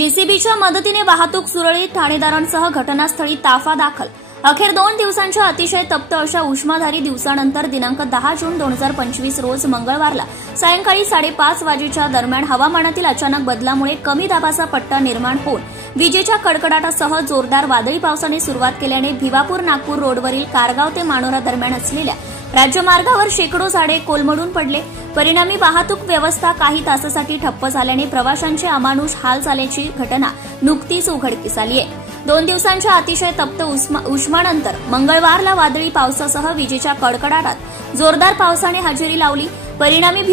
जेसीबीच्या मदतीने वाहतूक सुरळीत, ठाणेदारांसह घटनास्थळी ताफा दाखल। अखेर 2 दिवसांच्या अतिशय तप्त अशा उष्माधारी दिवसानंतर दिनांक 10 जून 2025 रोज मंगळवारला सायंकाळी 5:30 वाजेच्या दरम्यान हवामानातील अचानक बदलामुळे कमी दाबाचा पट्टा निर्माण होऊन विजेच्या कडकडाटासह जोरदार वादळी पावसाने सुरुवात केल्याने भिवापूर नागपूर रोडवरील कारगाव ते मानोरा दरम्यान असलेल्या राज्यमार्गावर शेकडो झाडे कोलमडून पडले। परिणामी वाहतूक व्यवस्था काही तासासाठी ठप्प झाल्याने प्रवाशांचे अमानुष हाल झाल्याची घटना नुकतीच उघडकीस आली आहे। 2 दिवसांच्या अतिशय तप्त उष्मानंतर मंगळवारला वादळी पावसासह विजेच्या कडकडाटात जोरदार पावसाने हजेरी लावली। परिणामी